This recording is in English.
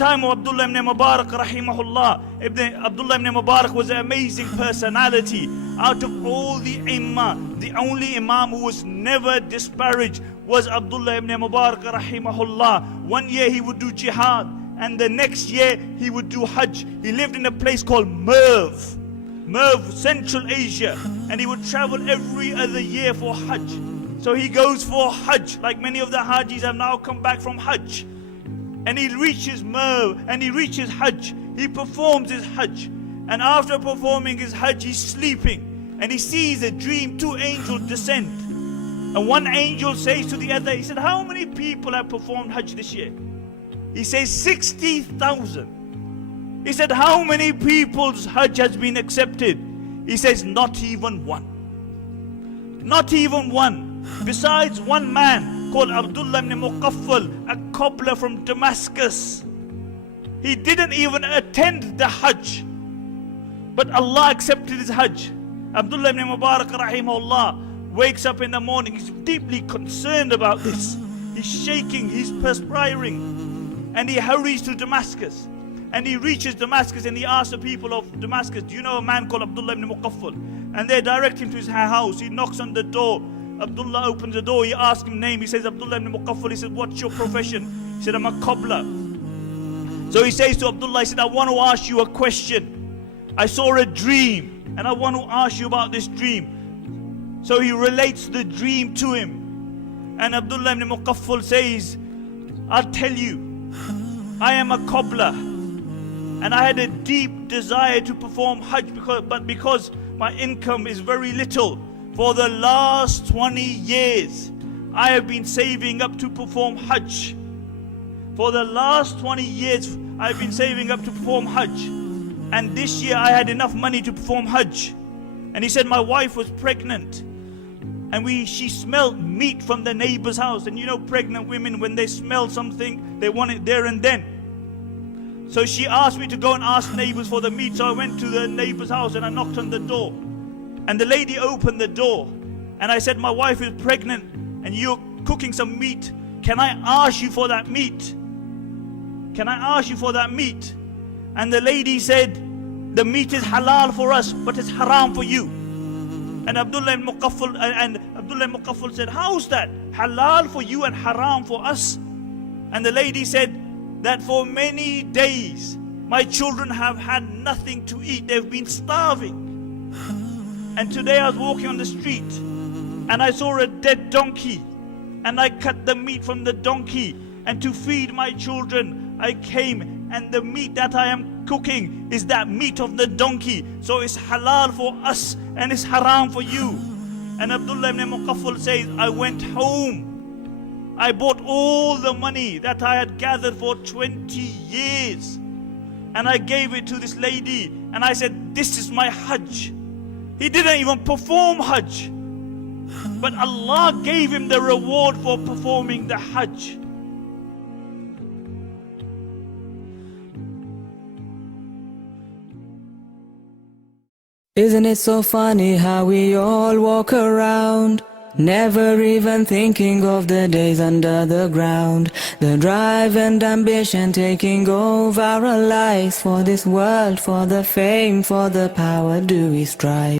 time of Abdullah ibn Mubarak rahimahullah, Abdullah ibn Mubarak was an amazing personality. Out of all the Imam, the only Imam who was never disparaged was Abdullah ibn Mubarak rahimahullah. One year he would do jihad, and the next year he would do Hajj. He lived in a place called Merv, Central Asia, and he would travel every other year for Hajj. So he goes for Hajj, like many of the Hajis have now come back from Hajj. And he reaches Merv, and he reaches Hajj. He performs his Hajj. And after performing his Hajj, he's sleeping. And he sees a dream, 2 angels descend. And one angel says to the other, he said, how many people have performed Hajj this year? He says, 60,000. He said, how many people's Hajj has been accepted? He says, not even one. Not even one. Besides one man called Abdullah ibn Muqaffal, a cobbler from Damascus. He didn't even attend the Hajj, but Allah accepted his Hajj. Abdullah ibn Mubarak rahimahullah wakes up in the morning. He's deeply concerned about this. He's shaking, he's perspiring, and he hurries to Damascus. And he reaches Damascus, and he asks the people of Damascus, do you know a man called Abdullah ibn Muqaffal? And they direct him to his house. He knocks on the door. Abdullah opens the door. He asks him name. He says, Abdullah ibn Muqaffal. He said, what's your profession? He said, I'm a cobbler. So he says to Abdullah, he said, I want to ask you a question. I saw a dream, and I want to ask you about this dream. So he relates the dream to him. And Abdullah ibn Muqaffal says, I'll tell you, I am a cobbler, and I had a deep desire to perform Hajj, but because my income is very little, for the last 20 years, I have been saving up to perform Hajj. For the last 20 years, I've been saving up to perform Hajj. And this year, I had enough money to perform Hajj. And he said, my wife was pregnant. And she smelled meat from the neighbor's house. And you know, pregnant women, when they smell something, they want it there and then. So she asked me to go and ask neighbors for the meat. So I went to the neighbor's house and I knocked on the door. And the lady opened the door, and I said, my wife is pregnant and you're cooking some meat. Can I ask you for that meat? Can I ask you for that meat? And the lady said, the meat is halal for us, but it's haram for you. And Abdullah ibn Muqaffal said, how's that? Halal for you and haram for us? And the lady said that for many days my children have had nothing to eat. They've been starving. And today I was walking on the street and I saw a dead donkey, and I cut the meat from the donkey, and to feed my children I came, and the meat that I am cooking is that meat of the donkey. So it's halal for us and it's haram for you. And Abdullah ibn Muqaffal says, I went home. I bought all the money that I had gathered for 20 years and I gave it to this lady, and I said, this is my Hajj. He didn't even perform Hajj, but Allah gave him the reward for performing the Hajj. Isn't it so funny how we all walk around, never even thinking of the days under the ground, the drive and ambition taking over our lives. For this world, for the fame, for the power do we strive.